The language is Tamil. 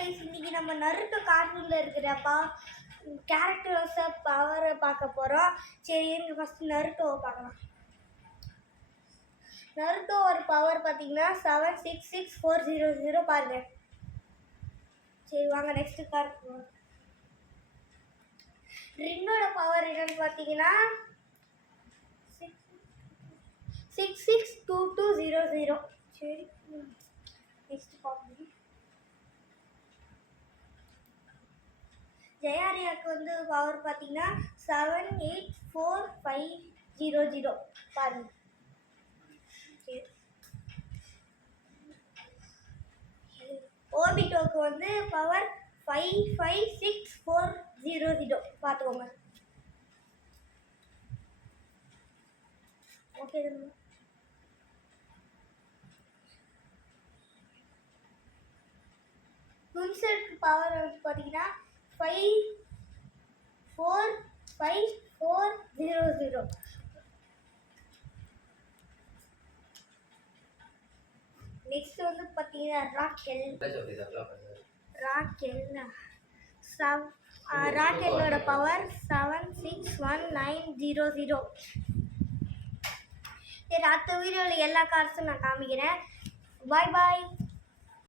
கைஸ், இன்னைக்கு நம்ம நருட்டோ கார்ட்டூனில் இருக்கிறப்பா கேரக்டர்ஸை பவரை பார்க்க போகிறோம். சரி, எங்கள் ஃபஸ்ட்டு நருட்டோவை பார்க்கலாம். நருட்டோ ஒரு பவர் பார்த்தீங்கன்னா 766400 பாருங்க. சரி வாங்க நெக்ஸ்ட் கார்டு. ரின்னோட பவர் என்னன்னு பார்த்தீங்கன்னா 662200. சரி நெக்ஸ்ட் பார்ப்போம். ஜெயாரியாவுக்கு வந்து பவர் பார்த்தீங்கன்னா 784500 பாருங்க. ஓபிட்டோக்கு வந்து பவர் 55640 பார்த்துக்கோங்க. ஓகே, குன்செட்க்கு பவர் வந்து பார்த்தீங்கன்னா 54540. நெக்ஸ்ட் வந்து பார்த்தீங்கன்னா ராக்கெல்லோட பவர் 761900. சரி, அடுத்த வீடியோவில் எல்லா கார்ட்ஸும் நான் காமிக்கிறேன். பாய் பாய்.